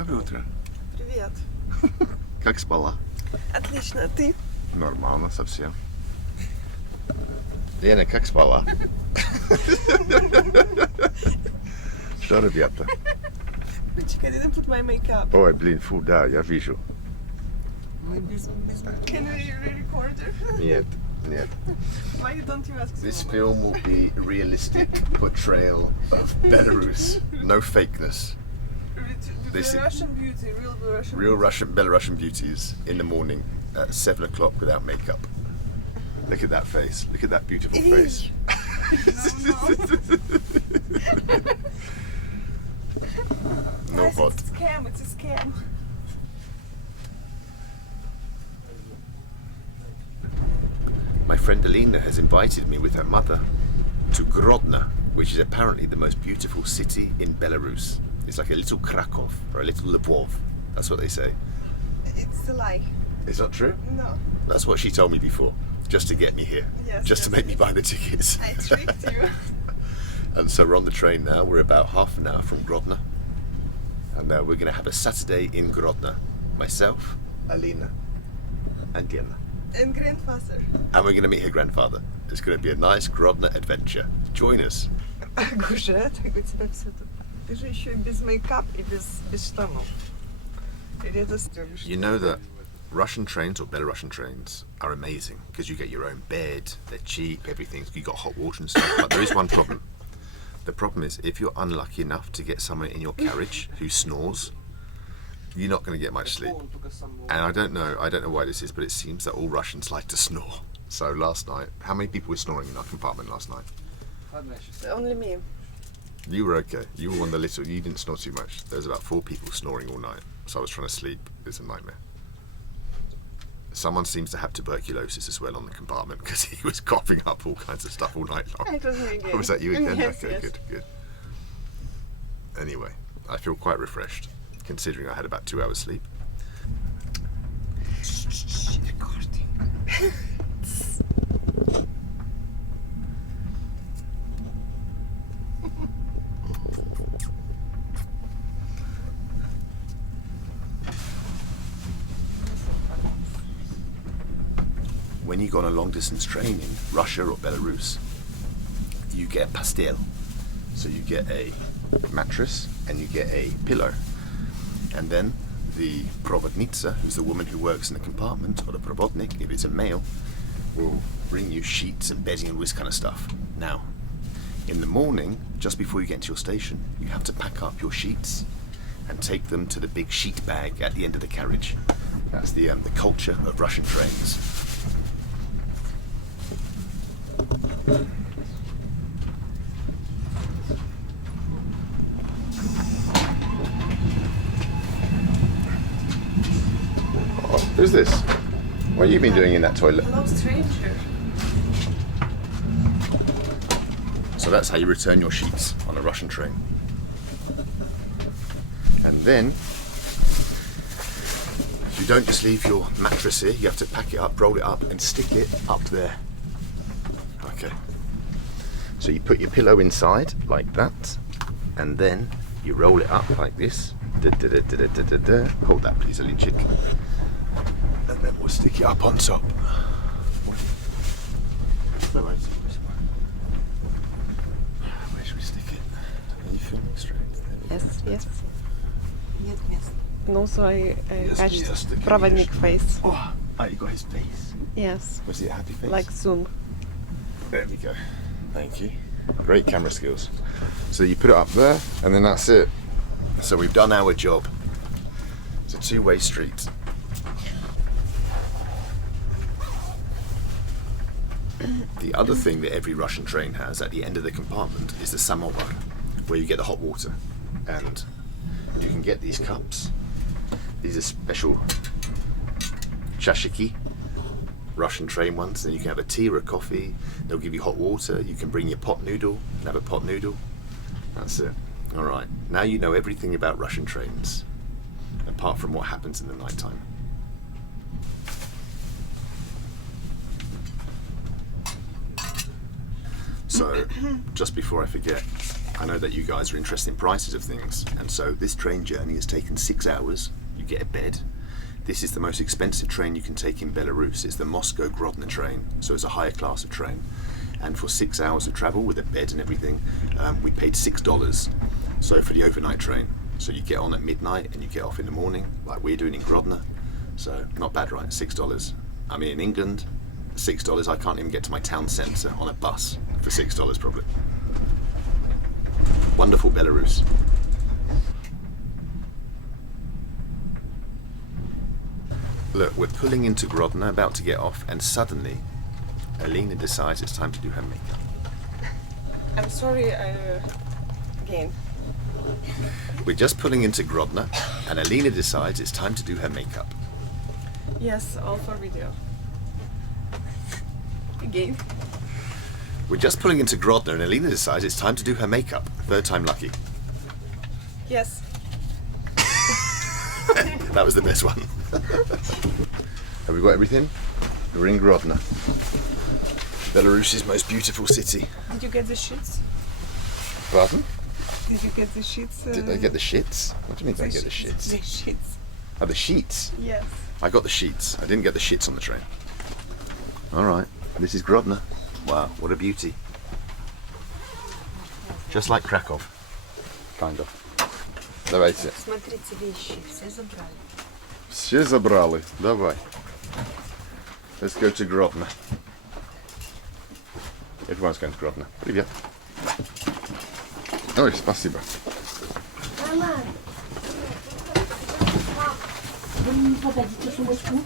Доброе утро. Привет. Как спала? Отлично, а ты? Нормально совсем. Лена, как спала? Что, ребята? Chick, I didn't put my makeup. Ой, блин, фу, да, я вижу. Can we re-record it? Нет, нет. Why don't you ask This someone? film will be realistic portrayal of Belarus. No fakeness. This is- Belarusian beauty, real Belarusian Belarusian beauties in the morning at 7 o'clock without makeup. Look at that face. Look at that beautiful face. No Guys, hot. it's a scam, it's a scam. My friend Alina has invited me with her mother to Grodno, which is apparently the most beautiful city in Belarus. It's like a little Krakow or a little Lvov. That's what they say. It's a lie. Is that true? No. That's what she told me before, just to get me here, Yes, just to yes, make me yes. buy the tickets. I tricked you. And so we're on the train now. We're about half an hour from Grodno, and we're going to have a Saturday in Grodno. Myself, Alina, and Diana. And grandfather. And we're going to meet her grandfather. It's going to be a nice Grodno adventure. Join us. Гуша, так у тебя все тут. Ты же еще без мейкап и без штанов. Или это стрёмишь? You know that Russian trains or Belarusian trains are amazing because you get your own bed, they're cheap, everything. You got hot water and stuff. But there is one problem. The problem is if you're unlucky enough to get someone in your carriage who snores, you're not going to get much sleep. And I don't know why this is, but it seems that all Russians like to snore. So last night, how many people were snoring in our compartment last night? Only me. You were okay. You were one of the little. You didn't snore too much. There was about 4 people snoring all night. So I was trying to sleep. It's a nightmare. Someone seems to have tuberculosis as well on the compartment because he was coughing up all kinds of stuff all night long. It was me again. Oh, was that you again? Yes, Okay, yes. good. Anyway, I feel quite refreshed considering I had about 2 hours sleep. Recording. When you go on a long distance train in Russia or Belarus, you get pastel. So you get a mattress and you get a pillow. And then the provodnitsa, who's the woman who works in the compartment, or the provodnik, if it's a male, will bring you sheets and bedding and all this kind of stuff. Now, in the morning, just before you get into your station, you have to pack up your sheets and take them to the big sheet bag at the end of the carriage. That's the culture of Russian trains. Oh, who's this? What have you been doing in that toilet? Hello, stranger. So that's how you return your sheets on a Russian train. And then, you don't just leave your mattress here, you have to pack it up, roll it up and stick it up there. Okay. So you put your pillow inside like that, and then you roll it up like this. Hold that please, Alinchik. And then we'll stick it up on top. Where should we stick it? Are you filming straight? Yes, yes. Нет места. No, so I Yes, catch yes, the проводник face. Oh, you got his face. Yes, Was he a happy face? like Zoom. There we go. Thank you. Great camera skills. So you put it up there, and then that's it. So we've done our job. It's a two-way street. The other thing that every Russian train has at the end of the compartment is the samovar, where you get the hot water. And you can get these cups. These are special chashiki Russian train ones, and you can have a tea or a coffee. They'll give you hot water. You can bring your pot noodle and have a pot noodle. That's it. All right. Now you know everything about Russian trains, apart from what happens in the nighttime. So, just before I forget, I know that you guys are interested in prices of things, and so this train journey has taken 6 hours. You get a bed. This is the most expensive train you can take in Belarus. It's the Moscow-Grodno train, so it's a higher class of train. And for 6 hours of travel with a bed and everything, we paid $6. So for the overnight train. So you get on at midnight and you get off in the morning, like we're doing in Grodno. So not bad, right? $6. I mean, in England, $6, I can't even get to my town centre on a bus for $6 probably. Wonderful Belarus. Look, we're pulling into Grodno, about to get off, and suddenly Alina decides it's time to do her makeup. I'm sorry, again. We're just pulling into Grodno, and Alina decides it's time to do her makeup. Yes, all for video. Again. We're just pulling into Grodno, and Alina decides it's time to do her makeup. Third time lucky. Yes. That was the best one. Have we got everything? We're in Grodno. Belarus's most beautiful city. Did you get the sheets? Pardon? Did you get the sheets? Did I get the shits? What do you mean did I get the shits? The sheets. Oh, the sheets? Yes. I got the sheets. I didn't get the shits on the train. Alright, this is Grodno. Wow, what a beauty. Just like Krakow. Kind of. Давайте. Смотрите вещи, все забрали. Все забрали. Давай. Let's go to Grodno. Everyone's going to Grodno. Привет. Ой, спасибо. Мама, вы мне подадите сумочку?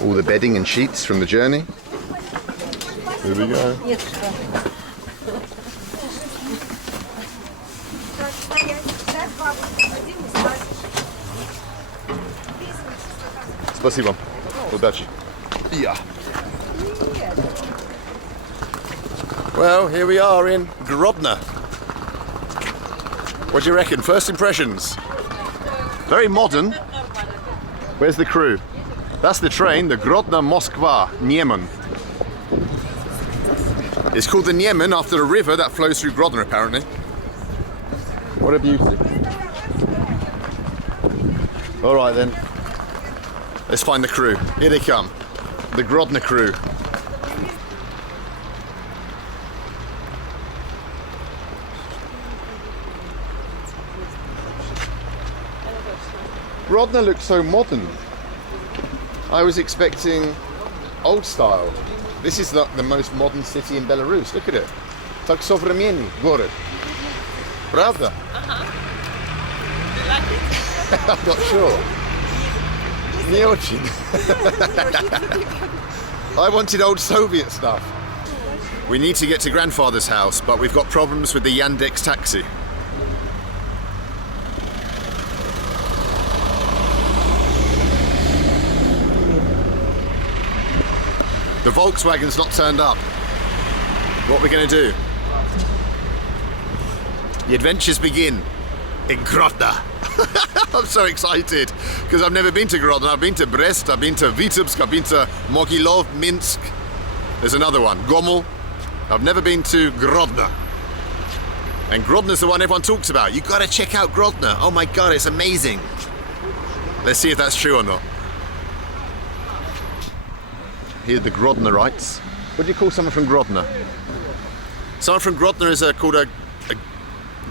All the bedding and sheets from the journey. Here we go. Нет, что? Спасибо. Удачи. Yeah. Well, here we are in Grodno. What do you reckon? First impressions? Very modern. Where's the crew? That's the train, the Grodno Moskva Niemen. It's called the Niemen after a river that flows through Grodno, apparently. What a beauty. All right then. Let's find the crew. Here they come. The Grodno crew. Grodno looks so modern. I was expecting old style. This is the most modern city in Belarus. Look at it. Tak современный город. Правда? You like it? I'm not sure. Не очень. I wanted old Soviet stuff. We need to get to grandfather's house, but we've got problems with the Yandex taxi. The Volkswagen's not turned up. What are we going to do? The adventures begin in Grodno. I'm so excited because I've never been to Grodno. I've been to Brest, I've been to Vitebsk, I've been to Mogilov, Minsk. There's another one, Gomel. I've never been to Grodno. And Grodno's the one everyone talks about. You've got to check out Grodno. Oh my God, it's amazing. Let's see if that's true or not. Here are the Grodnorites. What do you call someone from Grodno? Someone from Grodno is called a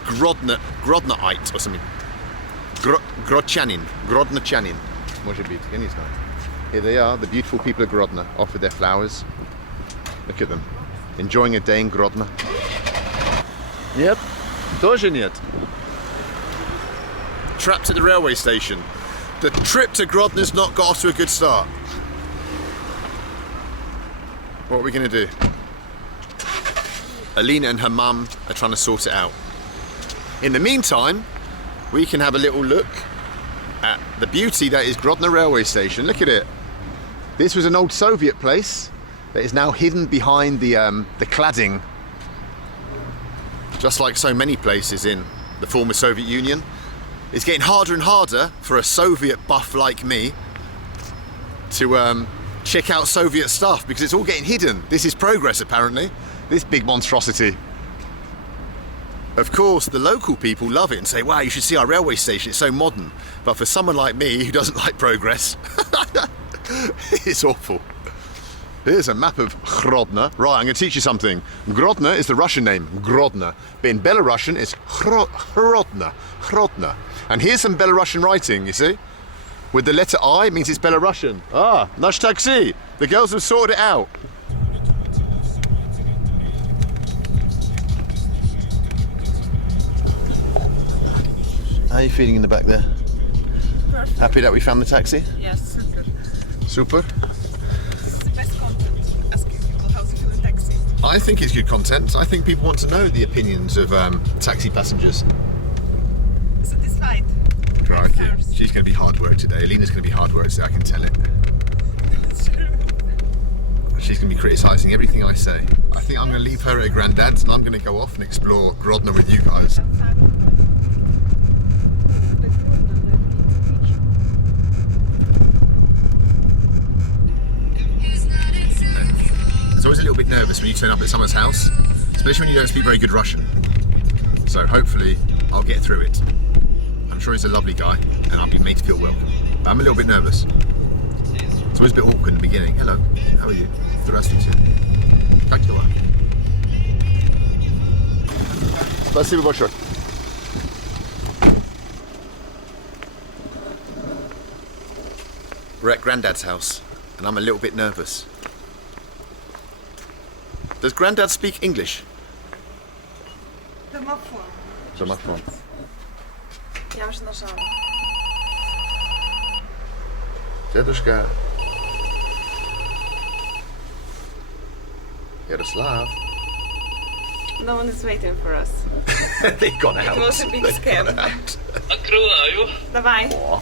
Grodnoite or something. Grodnochanin. Может быть, я не знаю. Here they are, the beautiful people of Grodno, off with their flowers. Look at them, enjoying a day in Grodno. Yep, тоже нет. Trapped at the railway station. The trip to Grodno's not got off to a good start. What are we going to do? Alina and her mum are trying to sort it out. In the meantime, we can have a little look at the beauty that is Grodno railway station. Look at it. This was an old Soviet place that is now hidden behind the cladding. Just like so many places in the former Soviet Union. It's getting harder and harder for a Soviet buff like me to check out Soviet stuff because it's all getting hidden. This is progress, apparently. This big monstrosity. Of course, the local people love it and say, wow, you should see our railway station, it's so modern. But for someone like me who doesn't like progress, it's awful. Here's a map of Grodno. Right, I'm going to teach you something. Grodno is the Russian name, Grodno. But in Belarusian, it's Grodno. And here's some Belarusian writing, you see? With the letter I, it means it's Belarusian. Ah, nasz taxi. The girls have sorted it out. How are you feeling in the back there? Perfect. Happy that we found the taxi? Yes, super. Super. This is the best content, asking people how to feel in taxi. I think it's good content. I think people want to know the opinions of taxi passengers. Satisfied. Crikey. She's going to be hard work today. Alina's going to be hard work today, I can tell it. She's going to be criticising everything I say. I think I'm going to leave her at her granddad's and I'm going to go off and explore Grodno with you guys. It's always a little bit nervous when you turn up at someone's house, especially when you don't speak very good Russian. So hopefully I'll get through it. I'm sure he's a lovely guy and I'll be made to feel welcome. But I'm a little bit nervous. It's always a bit awkward in the beginning. Hello, how are you? Здравствуйте. Как дела? Спасибо большое. We're at Grandad's house and I'm a little bit nervous. Does Grandad speak English? Домофон. Домофон. Я уже нажала. Дедушка. Yaroslav. No one is waiting for us. They've gone out. It was a big They've scam. gone out. Открываю. Давай. О.